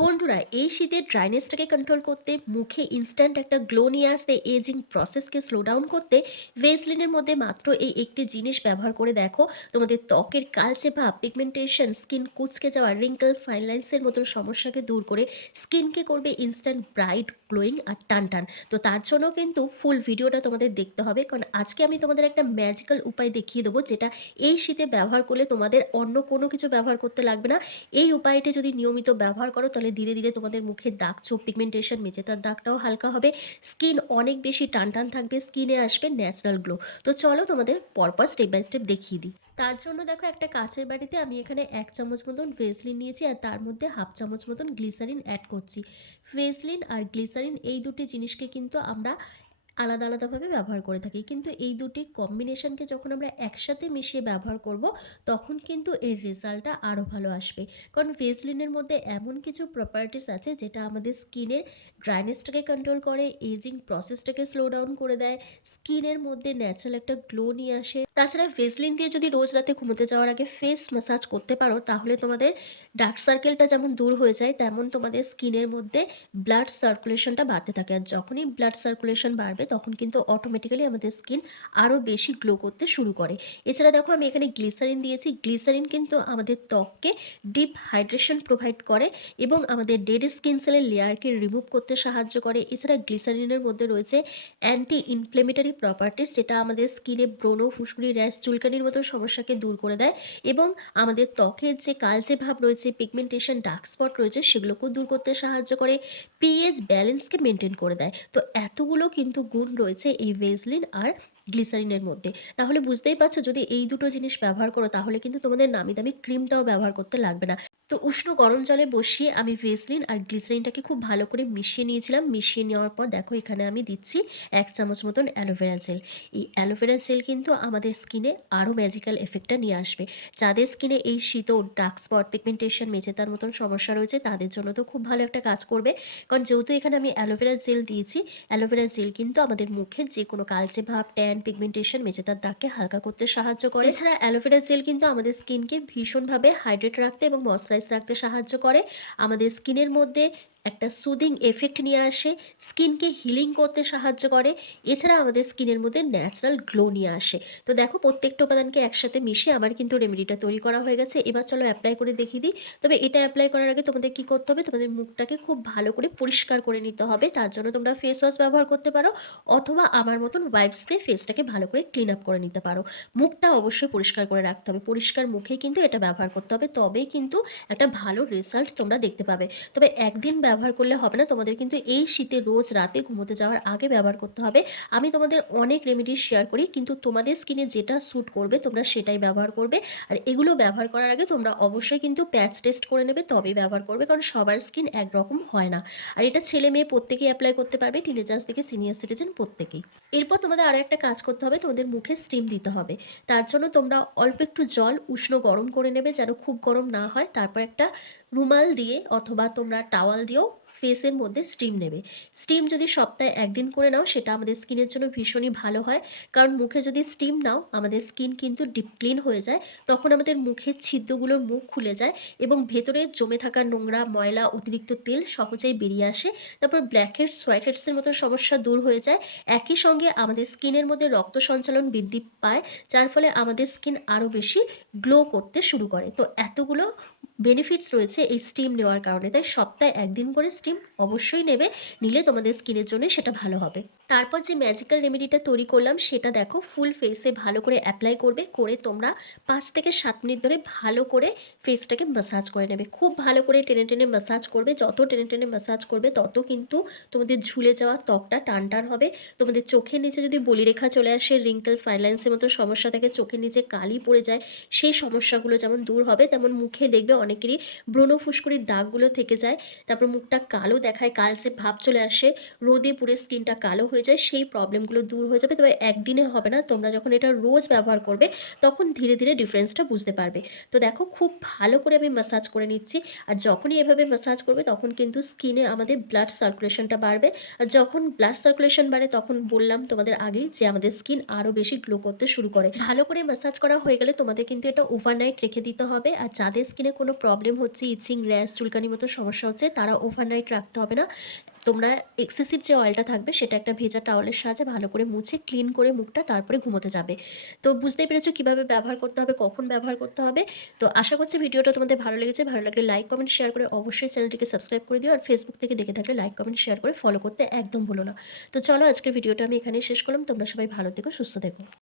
বন্ধুরা, এই শীতে ড্রাইনেসটাকে কন্ট্রোল করতে, মুখে ইনস্ট্যান্ট একটা গ্লো নিয়ে আসতে, এজিং প্রসেসকে স্লো ডাউন করতে ভেসলিনের মধ্যে মাত্র এই একটি জিনিস ব্যবহার করে দেখো। তোমাদের ত্বকের কালচে ভাব, পিগমেন্টেশন, স্কিন কুঁচকে যাওয়া, রিঙ্কল, ফাইন লাইন্সের মতন সমস্যাকে দূর করে স্কিনকে করবে ইনস্ট্যান্ট ব্রাইট, গ্লোয়িং আর টান টান। তো তার জন্য কিন্তু ফুল ভিডিওটা তোমাদের দেখতে হবে, কারণ আজকে আমি তোমাদের একটা ম্যাজিক্যাল উপায় দেখিয়ে দেবো, যেটা এই শীতে ব্যবহার করলে তোমাদের অন্য কোনো কিছু ব্যবহার করতে লাগবে না। এই উপায়টি যদি নিয়মিত ব্যবহার করো তাহলে ধীরে ধীরে তোমাদের মুখের দাগ ছোপ, পিগমেন্টেশন, মেচেদার দাগটাও হালকা হবে, স্কিন অনেক বেশি টান টান থাকবে, স্কিনে আসবে ন্যাচারাল গ্লো। তো চলো তোমাদের পরপর স্টেপ বাই স্টেপ দেখিয়ে দিই। তার জন্য দেখো, একটা কাঁচের বাটিতে আমি এখানে 1 চামচ মতন ভেসলিন নিয়েছি, আর তার মধ্যে 1/2 চামচ মতন গ্লিসারিন অ্যাড করছি। ভেসলিন আর গ্লিসারিন এই দুটি জিনিসকে কিন্তু আমরা আলাদা আলাদাভাবে ব্যবহার করে থাকি, কিন্তু এই দুটি কম্বিনেশনকে যখন আমরা একসাথে মিশিয়ে ব্যবহার করব, তখন কিন্তু এর রেজাল্টটা আরও ভালো আসবে। কারণ ভেসলিনের মধ্যে এমন কিছু প্রপার্টিস আছে যেটা আমাদের স্কিনের ড্রাইনেসটাকে কন্ট্রোল করে, এজিং প্রসেসটাকে স্লো ডাউন করে দেয়, স্কিনের মধ্যে ন্যাচারাল একটা গ্লো নিয়ে আসে। তাছাড়া ভেসলিন দিয়ে যদি রোজ রাতে ঘুমোতে যাওয়ার আগে ফেস ম্যাসাজ করতে পারো, তাহলে তোমাদের ডার্ক সার্কেলটা যেমন দূর হয়ে যায়, তেমন তোমাদের স্কিনের মধ্যে ব্লাড সার্কুলেশনটা বাড়তে থাকে, আর যখনই ব্লাড সার্কুলেশন বাড়বে তখন কিন্তু অটোমেটিক্যালি আমাদের স্কিন আরও বেশি গ্লো করতে শুরু করে। এছাড়া দেখো, আমি এখানে গ্লিসারিন দিয়েছি। গ্লিসারিন কিন্তু আমাদের ত্বককে ডিপ হাইড্রেশন প্রোভাইড করে এবং আমাদের ডেড স্কিন সেলের লেয়ারকে রিমুভ করতে সাহায্য করে। এছাড়া গ্লিসারিনের মধ্যে রয়েছে অ্যান্টি ইনফ্লেমেটরি প্রপার্টিস, যেটা আমাদের স্কিনে ব্রণ, ফুসকুড়ি, র্যাশ, চুলকানির মতো সমস্যাকে দূর করে দেয় এবং আমাদের ত্বকের যে কালচে ভাব রয়েছে, পিগমেন্টেশন, ডার্ক স্পট রয়েছে, সেগুলোকেও দূর করতে সাহায্য করে, পিএইচ ব্যালেন্সকে মেনটেন করে দেয়। তো এতগুলো কিন্তু গুণ রয়েছে এই ভেসলিন আর গ্লিসারিনের মধ্যে। তাহলে বুঝতেই পারছো, যদি এই দুটো জিনিস ব্যবহার করো তাহলে কিন্তু তোমাদের নামি দামি ক্রিমটাও ব্যবহার করতে লাগবে না। তো উষ্ণ গরম জলে বসিয়ে আমি ভেসলিন আর গ্লিসারিনটাকে খুব ভালো করে মিশিয়ে নিয়েছিলাম। মিশিয়ে নেওয়ার পর দেখো, এখানে আমি দিচ্ছি 1 চামচ মতন অ্যালোভেরা জেল। এই অ্যালোভেরা জেল কিন্তু আমাদের স্কিনে আরও ম্যাজিক্যাল এফেক্টটা নিয়ে আসবে। যাদের স্কিনে এই শীত, ডার্ক স্পট, পিগমেন্টেশন, মেচেদার মতন সমস্যা রয়েছে, তাদের জন্য তো খুব ভালো একটা কাজ করবে। কারণ যেহেতু এখানে আমি অ্যালোভেরা জেল দিয়েছি, অ্যালোভেরা জেল কিন্তু আমাদের মুখের যে কোনো কালচে ভাব, ট্যান, পিগমেন্টেশন, মেচেদার দাগকে হালকা করতে সাহায্য করে। এছাড়া অ্যালোভেরা জেল কিন্তু আমাদের স্কিনকে ভীষণভাবে হাইড্রেট রাখতে এবং ময়শ্চারাইজ রাখতে সাহায্য করে। আমাদের স্কিনের মধ্যে একটা সুদিং এফেক্ট নিয়ে আসে, স্কিনকে হিলিং করতে সাহায্য করে। এছাড়া আমাদের স্কিনের মধ্যে ন্যাচারাল গ্লো নিয়ে আসে। তো দেখো, প্রত্যেকটা উপাদানকে একসাথে মিশিয়ে আমার কিন্তু রেমেডিটা তৈরি করা হয়ে গেছে। এবার চলো অ্যাপ্লাই করে দেখিয়ে দিই। তবে এটা অ্যাপ্লাই করার আগে তোমাদের কি করতে হবে, তোমাদের মুখটাকে খুব ভালো করে পরিষ্কার করে নিতে হবে। তার জন্য তোমরা ফেস ওয়াশ ব্যবহার করতে পারো, অথবা আমার মতন ওয়াইপস দিয়ে ফেসটাকে ভালো করে ক্লিন আপ করে নিতে পারো। মুখটা অবশ্যই পরিষ্কার করে রাখতে হবে, পরিষ্কার মুখেই কিন্তু এটা ব্যবহার করতে হবে, তবেই কিন্তু একটা ভালো রেজাল্ট তোমরা দেখতে পাবে। তবে একদিন ব্যবহার করলে হবে না, তোমাদের কিন্তু এই শীতে রোজ রাতে ঘুমোতে যাওয়ার আগে ব্যবহার করতে হবে। আমি তোমাদের অনেক রেমেডি শেয়ার করি, কিন্তু তোমাদের স্কিনে যেটা স্যুট করবে তোমরা সেটাই ব্যবহার করবে। আর এগুলো ব্যবহার করার আগে তোমরা অবশ্যই কিন্তু প্যাচ টেস্ট করে নেবে, তবেই ব্যবহার করবে, কারণ সবার স্কিন একরকম হয় না। আর এটা ছেলে মেয়ে প্রত্যেকেই অ্যাপ্লাই করতে পারবে, টিনেজার্স থেকে সিনিয়র সিটিজেন প্রত্যেকেই। এরপর তোমাদের আরও একটা কাজ করতে হবে, তোমাদের মুখে স্টিম দিতে হবে। তার জন্য তোমরা অল্প একটু জল উষ্ণ গরম করে নেবে, যেন খুব গরম না হয়। তারপর একটা রুমাল দিয়ে অথবা তোমরা টাওয়াল দিয়েও ফেসের মধ্যে স্টিম নেবে। স্টিম যদি সপ্তাহে একদিন করে নাও, সেটা আমাদের স্কিনের জন্য ভীষণই ভালো হয়। কারণ মুখে যদি স্টিম নাও, আমাদের স্কিন কিন্তু ডিপ ক্লিন হয়ে যায়, তখন আমাদের মুখের ছিদ্রগুলোর মুখ খুলে যায় এবং ভেতরে জমে থাকা নোংরা, ময়লা, অতিরিক্ত তেল সহজেই বেরিয়ে আসে। তারপর ব্ল্যাক হেডস, হোয়াইট হেডসের মতো সমস্যা দূর হয়ে যায়। একই সঙ্গে আমাদের স্কিনের মধ্যে রক্ত সঞ্চালন বৃদ্ধি পায়, যার ফলে আমাদের স্কিন আরও বেশি গ্লো করতে শুরু করে। তো এতগুলো বেনিফিটস রয়েছে এই স্টিম নেওয়ার কারণে, তাই সপ্তাহে একদিন করে স্টিম অবশ্যই নেবে। নিলে তোমাদের স্কিনের জন্য সেটা ভালো হবে। তারপর যে ম্যাজিক্যাল রেমেডিটা তৈরি করলাম, সেটা দেখো ফুল ফেসে ভালো করে অ্যাপ্লাই করবে, করে তোমরা 5 থেকে 7 মিনিট ধরে ভালো করে ফেসটাকে ম্যাসাজ করে নেবে। খুব ভালো করে টেনে টেনে ম্যাসাজ করবে, যত টেনে টেনে ম্যাসাজ করবে তত কিন্তু তোমাদের ঝুলে যাওয়া ত্বকটা টান টান হবে। তোমাদের চোখের নিচে যদি বলিরেখা চলে আসে, রিঙ্কেল, ফাইন লাইন্সের মতো সমস্যা থাকে, চোখের নিচে কালি পড়ে যায়, সেই সমস্যাগুলো যেমন দূর হবে, তেমন মুখে দেখবে অনেকেরই ব্রণ, ফুসকুড়ির দাগগুলো থেকে যায়। তারপর মুখটা কালো দেখায়, কালচে ভাব চলে আসে, রোদে পুড়ে স্কিনটা কালো হয়ে হয়ে যায় সেই প্রবলেমগুলো দূর হয়ে যাবে। তবে একদিনে হবে না। তোমরা যখন এটা রোজ ব্যবহার করবে তখন ধীরে, ধীরে ডিফারেন্সটা বুঝতে পারবে। তো দেখো খুব ভালো করে আমি ম্যাসাজ করে নিচ্ছি। আর যখনই এভাবে ম্যাসাজ করবে তখন কিন্তু স্কিনে আমাদের ব্লাড সার্কুলেশনটা বাড়বে। আর যখন ব্লাড সার্কুলেশন বাড়ে তখন বললাম তোমাদের আগেই যে আমাদের স্কিন আরো বেশি গ্লো করতে শুরু করে। ভালো করে ম্যাসাজ করা হয়ে গেলে তোমাদের কিন্তু এটা ওভারনাইট রেখে দিতে হবে। আর যাদের স্কিনে কোনো প্রবলেম হচ্ছে, ইচিং, র‍্যাশ, চুলকানির মতো সমস্যা হচ্ছে তারা ওভারনাইট রাখতে হবে না। তোমরা এক্সেসিভ যে অয়েলটা থাকবে সেটা একটা ভেজা টাওয়ালের সাহায্যে ভালো করে মুছে ক্লিন করে মুখটা তারপরে ঘুমোতে যাবে। তো বুঝতেই পেরেছো কিভাবে ব্যবহার করতে হবে, কখন ব্যবহার করতে হবে। তো আশা করছি ভিডিওটা তোমাদের ভালো লেগেছে। ভালো লাগলে লাইক, কমেন্ট, শেয়ার করে অবশ্যই চ্যানেলটিকে সাবস্ক্রাইব করে দিও। আর ফেসবুক থেকে দেখে থাকলে লাইক, কমেন্ট, শেয়ার করে ফলো করতে একদম ভুলো না। তো চলো আজকের ভিডিওটা আমি এখানেই শেষ করলাম। তোমরা সবাই ভালো থেকো, সুস্থ থেকো।